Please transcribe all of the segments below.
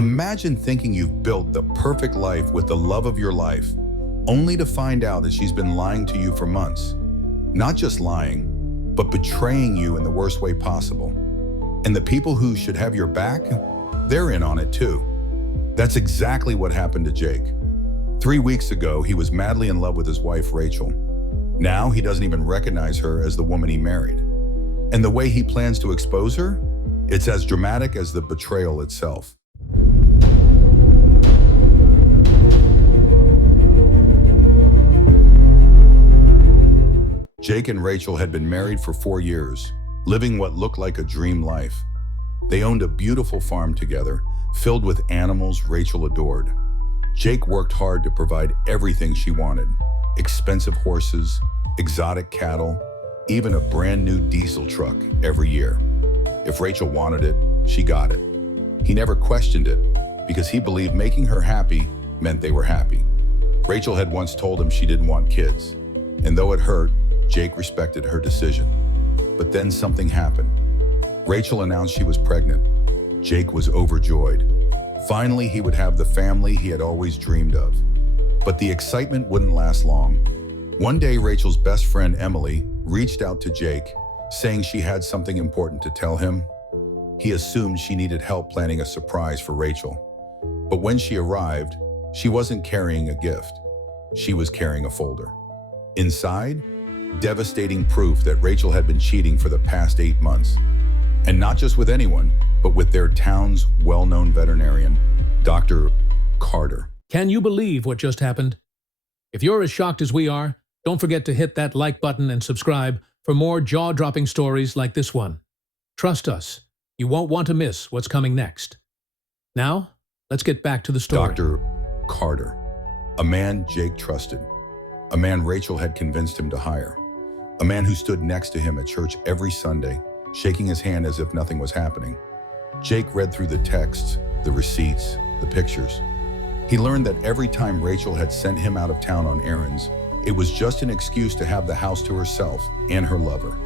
Imagine thinking you've built the perfect life with the love of your life, only to find out that she's been lying to you for months. Not just lying, but betraying you in the worst way possible. And the people who should have your back, they're in on it too. That's exactly what happened to Jake. 3 weeks ago, he was madly in love with his wife, Rachel. Now he doesn't even recognize her as the woman he married. And the way he plans to expose her, it's as dramatic as the betrayal itself. Jake and Rachel had been married for 4 years, living what looked like a dream life. They owned a beautiful farm together, filled with animals Rachel adored. Jake worked hard to provide everything she wanted: expensive horses, exotic cattle, even a brand new diesel truck every year. If Rachel wanted it, she got it. He never questioned it, because he believed making her happy meant they were happy. Rachel had once told him she didn't want kids, and though it hurt, Jake respected her decision. But then something happened. Rachel announced she was pregnant. Jake was overjoyed. Finally, he would have the family he had always dreamed of. But the excitement wouldn't last long. One day, Rachel's best friend, Emily, reached out to Jake, saying she had something important to tell him. He assumed she needed help planning a surprise for Rachel. But when she arrived, she wasn't carrying a gift. She was carrying a folder. Inside, devastating proof that Rachel had been cheating for the past 8 months. And not just with anyone, but with their town's well-known veterinarian, Dr. Carter. Can you believe what just happened? If you're as shocked as we are, don't forget to hit that like button and subscribe for more jaw-dropping stories like this one. Trust us, you won't want to miss what's coming next. Now, let's get back to the story. Dr. Carter, a man Jake trusted, a man Rachel had convinced him to hire, a man who stood next to him at church every Sunday, shaking his hand as if nothing was happening. Jake read through the texts, the receipts, the pictures. He learned that every time Rachel had sent him out of town on errands, it was just an excuse to have the house to herself and her lover.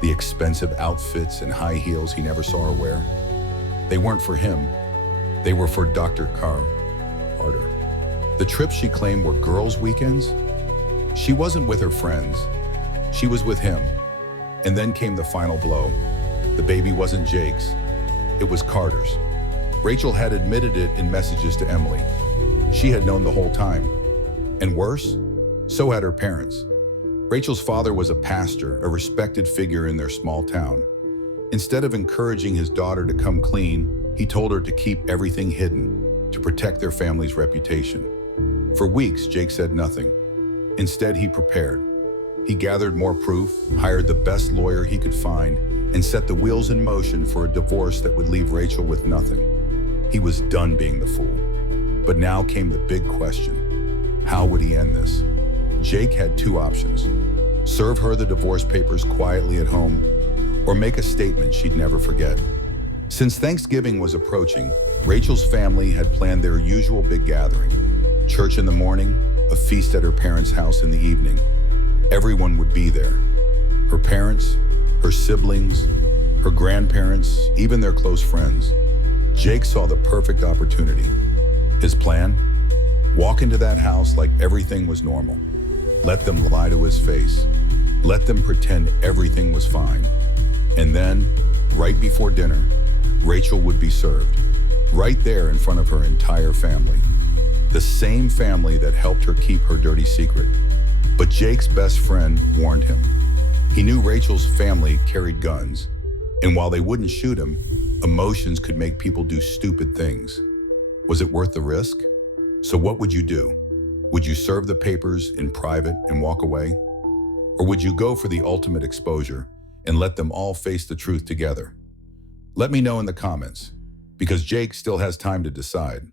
The expensive outfits and high heels he never saw her wear, they weren't for him. They were for Dr. Carter. The trips she claimed were girls' weekends. She wasn't with her friends. She was with him. And then came the final blow. The baby wasn't Jake's. It was Carter's. Rachel had admitted it in messages to Emily. She had known the whole time. And worse, so had her parents. Rachel's father was a pastor, a respected figure in their small town. Instead of encouraging his daughter to come clean, he told her to keep everything hidden, to protect their family's reputation. For weeks, Jake said nothing. Instead, he prepared. He gathered more proof, hired the best lawyer he could find, and set the wheels in motion for a divorce that would leave Rachel with nothing. He was done being the fool. But now came the big question. How would he end this? Jake had 2 options: serve her the divorce papers quietly at home, or make a statement she'd never forget. Since Thanksgiving was approaching, Rachel's family had planned their usual big gathering. Church in the morning, a feast at her parents' house in the evening. Everyone would be there. Her parents, her siblings, her grandparents, even their close friends. Jake saw the perfect opportunity. His plan? Walk into that house like everything was normal. Let them lie to his face. Let them pretend everything was fine. And then, right before dinner, Rachel would be served. Right there in front of her entire family. The same family that helped her keep her dirty secret. But Jake's best friend warned him. He knew Rachel's family carried guns, and while they wouldn't shoot him, emotions could make people do stupid things. Was it worth the risk? So what would you do? Would you serve the papers in private and walk away? Or would you go for the ultimate exposure and let them all face the truth together? Let me know in the comments, because Jake still has time to decide.